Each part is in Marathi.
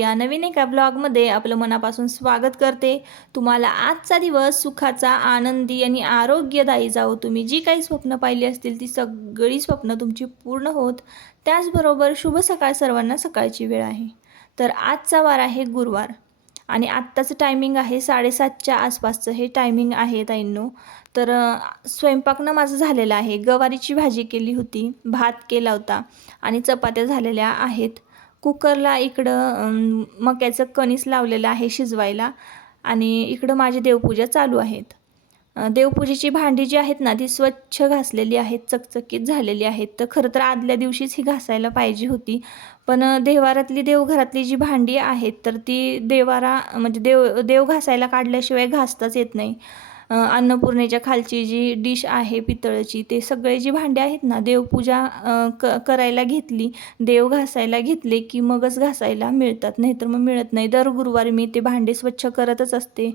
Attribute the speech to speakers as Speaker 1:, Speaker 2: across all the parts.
Speaker 1: या नवीन एका ब्लॉगमध्ये आपलं मनापासून स्वागत करते. तुम्हाला आजचा दिवस सुखाचा आनंदी आणि आरोग्यदायी जावो. तुम्ही जी काही स्वप्न पाहिली असतील ती सगळी स्वप्न तुमची पूर्ण होत. त्याचबरोबर शुभ सकाळ सर्वांना सकाळची वेळ आहे. तर आजचा वार आहे गुरुवार आणि आत्ताचं टायमिंग आहे साडेसातच्या आसपासचं. हे टायमिंग आहे ताईंनो. तर स्वयंपाकनं माझं झालेलं आहे. गवारीची भाजी केली होती भात केला होता आणि चपात्या झालेल्या आहेत. कुकरला इकडं मक्याचं कणीस लावलेलं आहे शिजवायला आणि इकडं माझी देवपूजा चालू आहेत. देवपूजेची भांडी जी आहेत ना ती स्वच्छ घासलेली आहेत चकचकीत झालेली आहेत. तर खरं तर आदल्या दिवशीच ही घासायला पाहिजे होती. पण देवारातली देवघरातली जी भांडी आहेत तर ती देवारा म्हणजे देव देव घासायला काढल्याशिवाय घासताच येत नाही. अन्नपूर्णेच्या खालची जी डिश आहे पितळची ते सगळे जी भांडे आहेत ना देवपूजा क करायला घेतली देव घासायला घेतले की मगच घासायला मिळतात. नाहीतर मग मिळत नाही. दर गुरुवारी मी ते भांडे स्वच्छ करतच असते.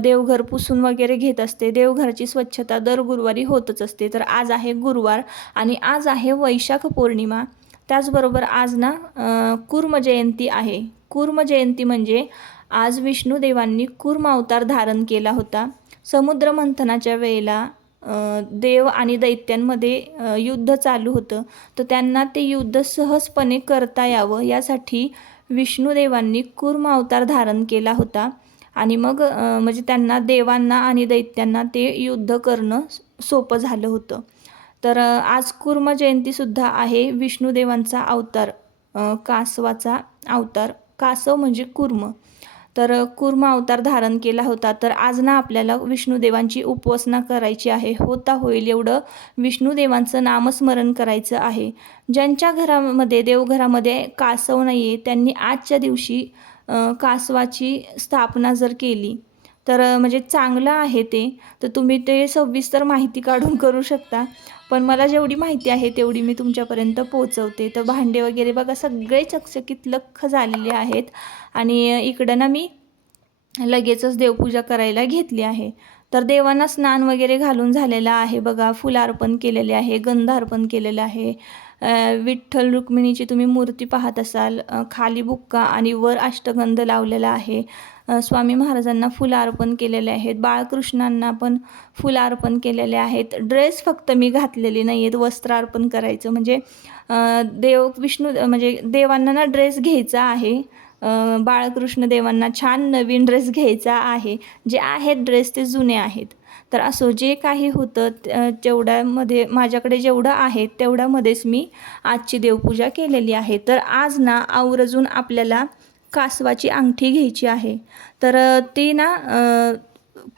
Speaker 1: देवघर पुसून वगैरे घेत असते. देवघराची स्वच्छता दर गुरुवारी होतच असते. तर आज आहे गुरुवार आणि आज आहे वैशाख पौर्णिमा. त्याचबरोबर आज ना कुर्म जयंती आहे. कुर्म जयंती म्हणजे आज विष्णुदेवांनी कूर्म अवतार धारण केला होता. समुद्र मंथनाच्या वेळेला देव आणि दैत्यांमध्ये युद्ध चालू होतं. तर त्यांना ते युद्ध सहजपणे करता यावं यासाठी विष्णुदेवांनी कूर्म अवतार धारण केला होता. आणि मग म्हणजे त्यांना देवांना आणि दैत्यांना ते युद्ध करणं सोपं झालं होतं. तर आज कुर्म जयंतीसुद्धा आहे. विष्णुदेवांचा अवतार कासवाचा अवतार कासव म्हणजे कुर्म. तर कुर्मा कुर्म अवतार धारण केला होता. तर आज ना आपल्याला विष्णुदेवांची उपासना करायची आहे. होता होईल एवढं विष्णुदेवांचं नामस्मरण करायचं आहे. ज्यांच्या घरामध्ये देवघरामध्ये कासव नाही आहे त्यांनी आजच्या दिवशी कासवाची स्थापना जर केली तर म्हणजे चांगलं आहे ते. तर तुम्ही ते सविस्तर माहिती काढून करू शकता. पण मला जेवढी माहिती आहे तेवढी मी तुमच्यापर्यंत पोहोचवते. तर भांडे वगैरे बघा सगळे चकचकीत लख्ख झालेले आहेत. आणि इकडं ना मी लगेचच देवपूजा करायला घेतली आहे. तर देवांना स्नान वगैरे घालून झालेलं आहे बघा. फुलार्पण केलेले आहे गंधार्पण केलेलं आहे. विठ्ठल रुक्मिणीची तुम्ही मूर्ती पाहत असाल. खाली बुक्का आणि वर अष्टगंध लावलेला आहे. स्वामी महाराजांना फुलं अर्पण केलेले आहेत. बाळकृष्णांना पण फुलं अर्पण केलेले आहेत. ड्रेस फक्त मी घातलेले नाही आहेत वस्त्र अर्पण करायचं. म्हणजे देव विष्णू म्हणजे देवांना ना ड्रेस घ्यायचा आहे. बाळकृष्ण देवांना छान नवीन ड्रेस घ्यायचा आहे. जे आहेत ड्रेस ते जुने आहेत. तर असो जे काही होतं तेवढ्यामध्ये माझ्याकडे जेवढं आहे तेवढ्यामध्येच मी आजची देवपूजा केलेली आहे. तर आज ना आवर्जून आपल्याला कासवाची अंगठी घ्यायची आहे. तर ती ना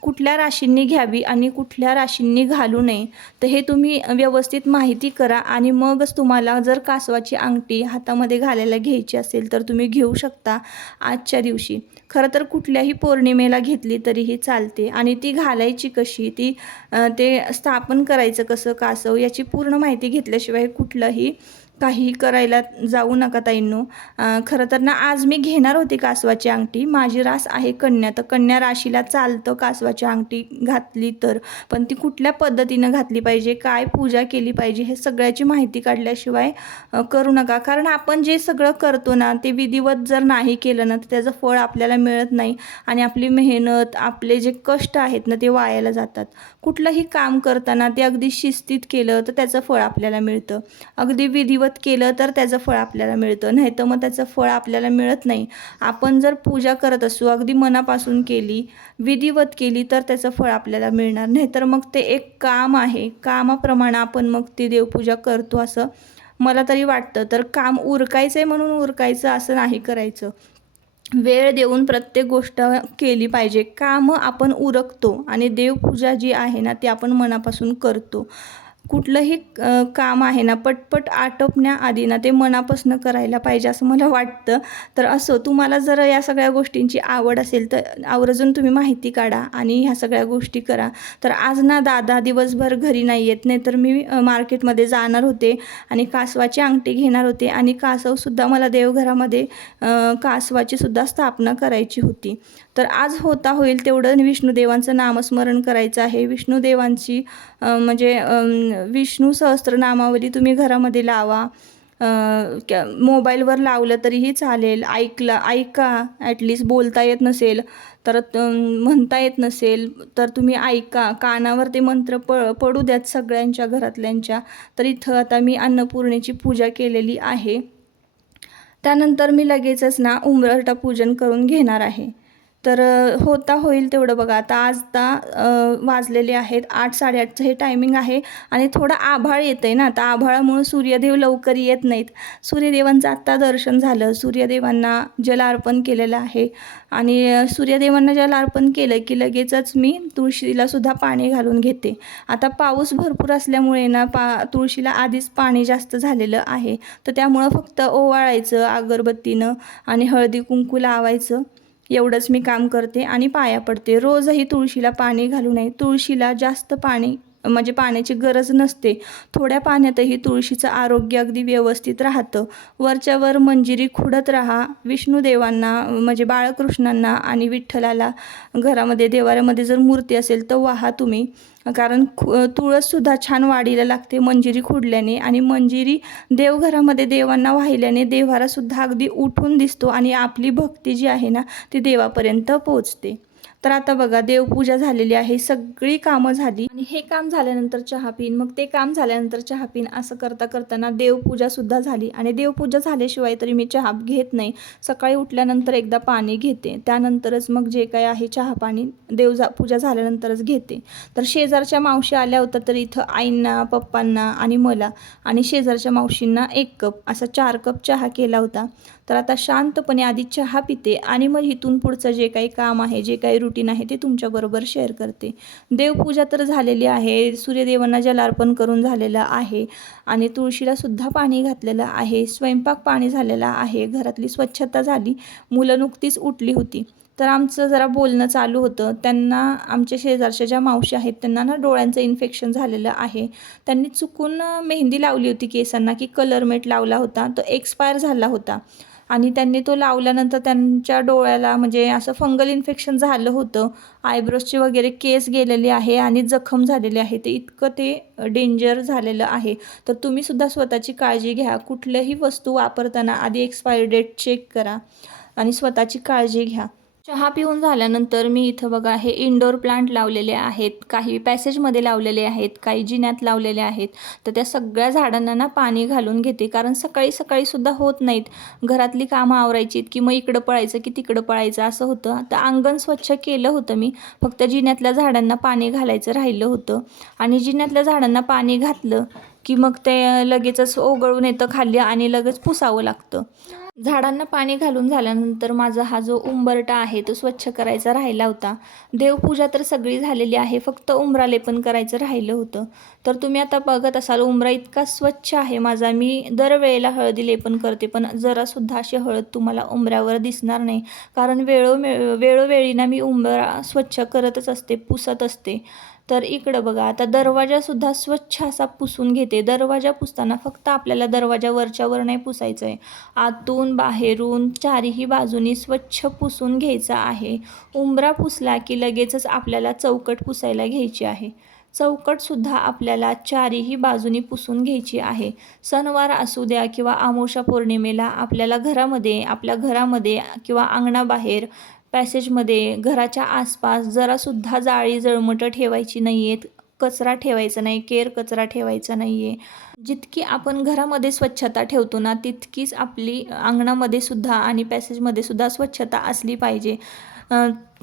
Speaker 1: कुठल्या राशींनी घ्यावी आणि कुठल्या राशींनी घालू नये तर हे तुम्ही व्यवस्थित माहिती करा आणि मगच तुम्हाला जर कासवाची अंगठी हातामध्ये घालायला घ्यायची असेल तर तुम्ही घेऊ शकता आजच्या दिवशी. खरं तर कुठल्याही पौर्णिमेला घेतली तरीही चालते. आणि ती घालायची कशी? ती ते स्थापन करायचं कसं कासव याची पूर्ण माहिती घेतल्याशिवाय कुठलंही काही करायला जाऊ नका ताईंनो. खरं तर ना आज मी घेणार होती कासवाची अंगठी. माझी रास आहे कन्या. तर कन्या राशीला चालतं कासवाची अंगठी घातली तर. पण ती कुठल्या पद्धतीनं घातली पाहिजे? काय पूजा केली पाहिजे? हे सगळ्याची माहिती काढल्याशिवाय करू नका. कारण आपण जे सगळं करतो ना ते विधिवत जर नाही केलं ना तर त्याचं फळ आपल्याला मिळत नाही आणि आपली मेहनत आपले जे कष्ट आहेत ना ते वायाला जातात. कुठलंही काम करताना ते अगदी शिस्तीत केलं तर त्याचं फळ आपल्याला मिळतं. अगदी विधिवत केलं तर त्याचं फळ आपल्याला मिळतं. नाही तर मग त्याचं फळ आपल्याला मिळत नाही. आपण जर पूजा करत असू अगदी मनापासून केली विधिवत केली तर त्याचं फळ आपल्याला मिळणार. नाही तर मग ते एक काम आहे कामाप्रमाणे आपण मग ती देवपूजा करतो असं मला तरी वाटतं. तर काम उरकायचं आहे म्हणून उरकायचं असं नाही करायचं. वेळ देऊन प्रत्येक गोष्ट केली पाहिजे. कामं आपण उरकतो आणि देवपूजा जी आहे ना ती आपण मनापासून करतो. कुठलंही काम आहे ना पटपट आटोपण्याआधी ना ते मनापासून करायला पाहिजे असं मला वाटतं. तर असं तुम्हाला जर या सगळ्या गोष्टींची आवड असेल तर आवर्जून तुम्ही माहिती काढा आणि ह्या सगळ्या गोष्टी करा. तर आज ना दादा दिवसभर घरी नाही येत नाही तर मी मार्केटमध्ये जाणार होते आणि कासवाची अंगठी घेणार होते आणि कासवसुद्धा मला देवघरामध्ये कासवाचीसुद्धा कासवाची सुद्धा स्थापना करायची होती. तर आज होता होईल तेवढं विष्णुदेवांचं नामस्मरण करायचं आहे. विष्णुदेवांची म्हणजे विष्णू सहस्त्रनामावली तुम्ही घरामध्ये लावा. क्या- मोबाईलवर लावलं तरीही चालेल. ऐकला ऐका ॲटलिस्ट बोलता येत नसेल. तर म्हणता येत नसेल तर तुम्ही ऐका. कानावर ते मंत्र प पडू द्यात सगळ्यांच्या घरातल्यांच्या. तर इथं आता मी अन्नपूर्णेची पूजा केलेली आहे. त्यानंतर मी लगेचच ना उंबरठा पूजन करून घेणार आहे. तर होता होईल तेवढं बघा. आता आज ता वाजलेले आहेत आठ साडेआठचं हे टायमिंग आहे आणि थोडं आभाळ येतं आहे ना. आता आभाळामुळं सूर्यदेव लवकर येत नाहीत. सूर्यदेवांचं आत्ता दर्शन झालं. सूर्यदेवांना जल अर्पण केलेलं आहे आणि सूर्यदेवांना जल अर्पण केलं की लगेचच मी तुळशीलासुद्धा पाणी घालून घेते. आता पाऊस भरपूर असल्यामुळे ना पा तुळशीला आधीच पाणी जास्त झालेलं आहे. तर त्यामुळं फक्त ओवाळायचं अगरबत्तीनं आणि हळदी कुंकू लावायचं. एवढंच मी काम करते आणि पाया पडते. रोजही तुळशीला पाणी घालू नये. तुळशीला जास्त पाणी म्हणजे पाण्याची गरज नसते. थोड्या पाण्यातही तुळशीचं आरोग्य अगदी व्यवस्थित राहतं. वरच्यावर मंजिरी खुडत राहा. विष्णुदेवांना म्हणजे बाळकृष्णांना आणि विठ्ठलाला घरामध्ये देवाऱ्यामध्ये जर मूर्ती असेल तर वाहा तुम्ही. कारण खु तुळससुद्धा छान वाढीला लागते मंजिरी खुडल्याने. आणि मंजिरी देवघरामध्ये देवांना वाहिल्याने देवारासुद्धा अगदी उठून दिसतो आणि आपली भक्ती जी आहे ना ती देवापर्यंत पोचते. तर आता बघा देवपूजा झालेली आहे सगळी कामं झाली. आणि हे काम झाल्यानंतर चहा पिन मग ते काम झाल्यानंतर चहा पिन असं करता करताना देवपूजा सुद्धा झाली. आणि देवपूजा झाल्याशिवाय तरी मी चहा घेत नाही. सकाळी उठल्यानंतर एकदा पाणी घेते. त्यानंतरच मग जे काय आहे चहा पाणी देवजा पूजा झाल्यानंतरच घेते. तर शेजारच्या मावशी आल्या होत्या तर इथं आईंना पप्पांना आणि मला आणि शेजारच्या मावशींना एक कप असा चार कप चहा केला होता. तर आता शांतपणे आधी चहा पिते आणि मग इथून पुढचं जे काही काम आहे जे काही रुटीन आहे ते तुमच्याबरोबर शेअर करते. देवपूजा तर झालेली आहे सूर्यदेवांना जलार्पण करून झालेलं आहे आणि तुळशीला सुद्धा पाणी घातलेलं आहे स्वयंपाक पाणी झालेला आहे घरातली स्वच्छता झाली मुलं नुकतीच उठली होती. तर आमचं जरा बोलणं चालू होतं. त्यांना आमच्या शेजारच्या ज्या मावशी आहेत त्यांना ना डोळ्यांचं इन्फेक्शन झालेलं आहे. त्यांनी चुकून मेहंदी लावली होती केसांना की कलरमेट लावला होता तो एक्सपायर झाला होता. आणि त्यांनी तो लावल्यानंतर त्यांच्या डोळ्याला म्हणजे असं फंगल इन्फेक्शन झालं होतं. आयब्रोजचे वगैरे केस गेलेले आहे आणि जखम झालेली आहे. ते इतकं ते डेंजर झालेलं आहे. तर तुम्हीसुद्धा स्वतःची काळजी घ्या. कुठल्याही वस्तू वापरताना आधी एक्सपायरी डेट चेक करा आणि स्वतःची काळजी घ्या. चहा पिऊन झाल्यानंतर मी इथं बघा हे इंडोर प्लांट लावलेले आहेत. काही पॅसेजमध्ये लावलेले आहेत काही जिन्यात लावलेले आहेत. तर त्या सगळ्या झाडांना ना पाणी घालून घेते. कारण सकाळी सकाळी सुद्धा होत नाहीत. घरातली कामं आवरायची की मग इकडं पळायचं की तिकडं पळायचं असं होतं. तर अंगण स्वच्छ केलं होतं मी. फक्त जिन्यातल्या झाडांना पाणी घालायचं राहिलं होतं. आणि जिन्यातल्या झाडांना पाणी घातलं की मग ते लगेचच ओघळून येतं खाली आणि लगेच पुसावं लागतं. झाडांना पाणी घालून झाल्यानंतर माझा हा जो उंबरटा आहे तो स्वच्छ करायचा राहिला होता. देवपूजा तर सगळी झालेली आहे फक्त उंबरालेपन करायचं राहिलं होतं. तर तुम्ही आता बघत असाल उंबरा इतका स्वच्छ आहे माझा. मी दरवेळेला हळदी लेपन करते पण जरासुद्धा अशी हळद तुम्हाला उंबऱ्यावर दिसणार नाही. कारण वेळो वेळोवेळी ना मी उंबरा स्वच्छ करतच असते पुसत असते. तर इकडं बघा आता दरवाजासुद्धा स्वच्छ असा पुसून घेते. दरवाजा पुसताना फक्त आपल्याला दरवाजा वरच्यावर नाही पुसायचं आहे आतून बाहेरून चारीही बाजूनी स्वच्छ पुसून घ्यायचा आहे. उंबरा पुसला की लगेचच आपल्याला चौकट पुसायला घ्यायची आहे. चौकटसुद्धा आपल्याला चारीही बाजूनी पुसून घ्यायची आहे. सणवार असू द्या किंवा आमोशा पौर्णिमेला आपल्याला घरामध्ये आपल्या घरामध्ये किंवा अंगणाबाहेर पॅसेजमध्ये घराच्या आसपास जरासुद्धा जाळी जळमटं ठेवायची नाही आहेत कचरा ठेवायचा नाही केर कचरा ठेवायचा नाही आहे जितकी आपण घरामध्ये स्वच्छता ठेवतो ना तितकीच आपली अंगणामध्ये सुद्धा आणि पॅसेजमध्ये सुद्धा स्वच्छता असली पाहिजे.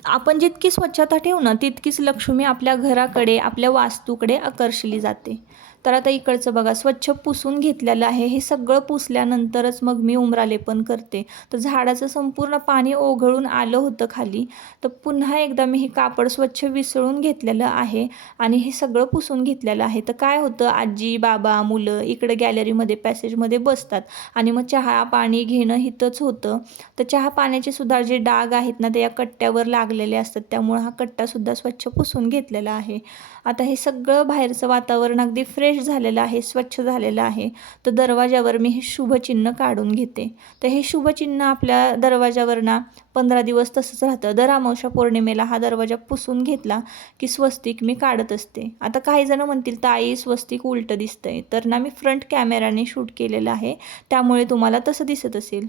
Speaker 1: आपण जितकी स्वच्छता ठेवू ना तितकीच लक्ष्मी आपल्या घराकडे आपल्या वास्तूकडे आकर्षली जाते. तर आता इकडचं बघा स्वच्छ पुसून घेतलेलं आहे. हे सगळं पुसल्यानंतरच मग मी उमरालेपण करते. तर झाडाचं संपूर्ण पाणी ओघळून आलं होतं खाली. तर पुन्हा एकदा मी हे कापड स्वच्छ विसळून घेतलेलं आहे आणि हे सगळं पुसून घेतलेलं आहे. तर काय होतं आजी बाबा मुलं इकडं गॅलरीमध्ये पॅसेजमध्ये बसतात आणि मग चहा पाणी घेणं हितच होतं. तर चहा पाण्याचे सुद्धा जे डाग आहेत ना ते या कट्ट्यावर लागलेले असतात. त्यामुळं हा कट्टासुद्धा स्वच्छ पुसून घेतलेला आहे. आता हे सगळं बाहेरचं वातावरण अगदी फ्रेश फ्रेश झालेलं आहे स्वच्छ झालेलं आहे तर दरवाजावर मी हे शुभचिन्ह काढून घेते. तर हे शुभचिन्ह आपल्या दरवाजावर ना पंधरा दिवस तसंच राहतं. दर अमावस्या पौर्णिमेला हा दरवाजा पुसून घेतला की स्वस्तिक मी काढत असते. आता काही जण म्हणतील ताई स्वस्तिक उलटं दिसतंय. तर ना मी फ्रंट कॅमेराने शूट केलेलं आहे. त्यामुळे तुम्हाला तसं दिसत असेल.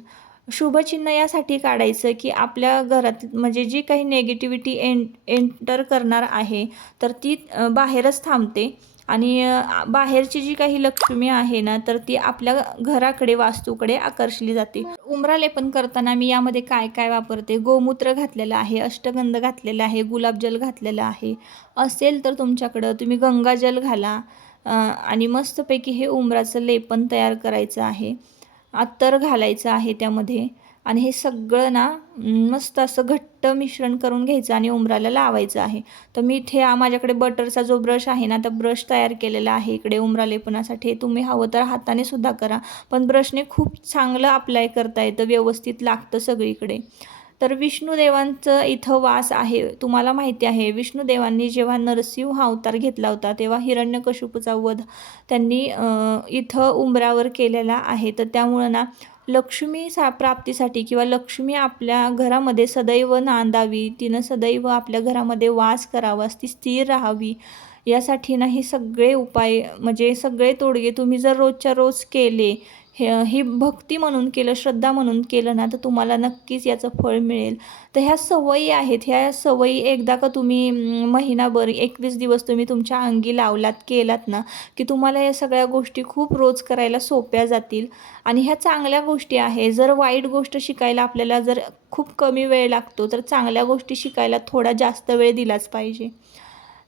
Speaker 1: शुभचिन्ह यासाठी काढायचं की आपल्या घरात म्हणजे जी काही नेगेटिव्हिटी एन एंटर करणार आहे तर ती बाहेरच थांबते. आणि बाहेरची जी काही लक्ष्मी आहे ना तर ती आपल्या घराकडे वास्तूकडे आकर्षली जाते. उमरा लेपन करताना मी यामध्ये काय काय वापरते? गोमूत्र घातलेलं आहे अष्टगंध घातलेलं आहे गुलाबजल घातलेलं आहे. असेल तर तुमच्याकडं तुम्ही गंगाजल घाला आणि मस्तपैकी हे उमराचं लेपन तयार करायचं आहे. अत्तर घालायचं आहे त्यामध्ये. आणि हे सगळं ना मस्त असं घट्ट मिश्रण करून घ्यायचं आणि उमराला लावायचं आहे. तर मी इथे माझ्याकडे बटरचा जो ब्रश आहे ना तर ब्रश तयार केलेला आहे इकडे उमरा लेपनासाठी तुम्ही हवं तर हाताने सुद्धा करा पण ब्रशने खूप चांगलं अप्लाय करता येतं व्यवस्थित लागतं सगळीकडे. तर विष्णुदेवांचं इथं वास आहे तुम्हाला माहिती आहे. विष्णुदेवांनी जेव्हा नरसिंह हा अवतार घेतला होता तेव्हा हिरण्यकशिपूचा वध त्यांनी इथं उंबरावर केलेला आहे. तर त्यामुळं ना लक्ष्मी सा प्राप्तीसाठी किंवा लक्ष्मी आपल्या घरामध्ये सदैव नांदावी तिनं सदैव आपल्या घरामध्ये वास करावा ती स्थिर राहावी यासाठी ना हे सगळे उपाय म्हणजे सगळे तोडगे तुम्ही जर रोजच्या रोज केले हे ही भक्ती म्हणून केलं श्रद्धा म्हणून केलं ना तर तुम्हाला नक्कीच याचं फळ मिळेल. तर ह्या सवयी आहेत ह्या सवयी एकदा का तुम्ही महिनाभर एकवीस दिवस तुम्ही तुमच्या अंगी लावलात केलात ना की तुम्हाला या सगळ्या गोष्टी खूप रोज करायला सोप्या जातील. आणि ह्या चांगल्या गोष्टी आहे जर वाईट गोष्ट शिकायला आपल्याला जर खूप कमी वेळ लागतो तर चांगल्या गोष्टी शिकायला थोडा जास्त वेळ दिलाच पाहिजे.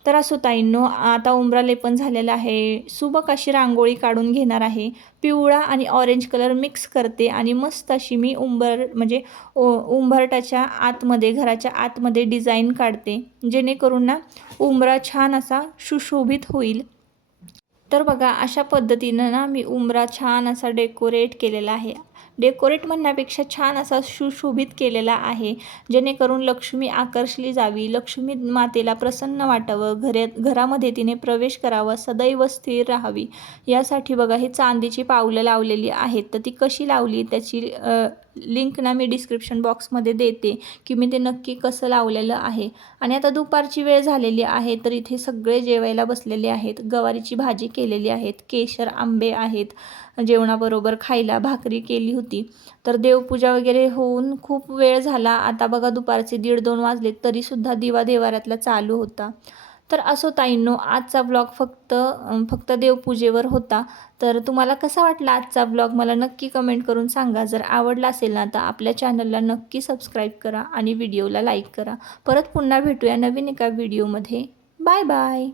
Speaker 1: तर असो ताईंनो आता उंबरा लेपन झालेलं आहे. सुबक अशी रांगोळी काढून घेणार आहे. पिवळा आणि ऑरेंज कलर मिक्स करते आणि मस्त अशी मी उंबर म्हणजे उंबरटाच्या आतमध्ये घराच्या आतमध्ये डिझाईन काढते. जेणेकरून ना उंबरा छान असा सुशोभित होईल. तर बघा अशा पद्धतीनं ना मी उंबरा छान असा डेकोरेट केलेला आहे. डेकोरेट म्हणण्यापेक्षा छान असा सुशोभित केलेला आहे. जेणेकरून लक्ष्मी आकर्षली जावी. लक्ष्मी मातेला प्रसन्न वाटावं. घरे घरामध्ये तिने प्रवेश करावा. सदैव स्थिर राहावी. यासाठी बघा ही चांदीची पावलं लावलेली आहेत. तर ती कशी लावली? त्याची लिंक ना मी डिस्क्रिप्शन बॉक्समध्ये देते की मी ते नक्की कसं लावलेलं आहे. आणि आता दुपारची वेळ झालेली आहे तर इथे सगळे जेवायला बसलेले आहेत. गवारीची भाजी केलेली आहेत. केशर आंबे आहेत. जेवणाबरोबर खायला भाकरी केली होती. तर देवपूजा वगैरे होऊन खूप वेळ झाला. आता बघा दुपारचे दीड दोन वाजले तरीसुद्धा दिवा देवाऱ्यातला चालू होता. तर असो ताईंनो आजचा ब्लॉग फक्त फक्त देवपूजेवर होता. तर तुम्हाला कसा वाटला आजचा ब्लॉग मला नक्की कमेंट करून सांगा. जर आवडला असेल ना तर आपल्या चॅनलला नक्की सबस्क्राईब करा आणि व्हिडिओला लाईक करा. परत पुन्हा भेटूया नवीन एका व्हिडिओमध्ये बाय बाय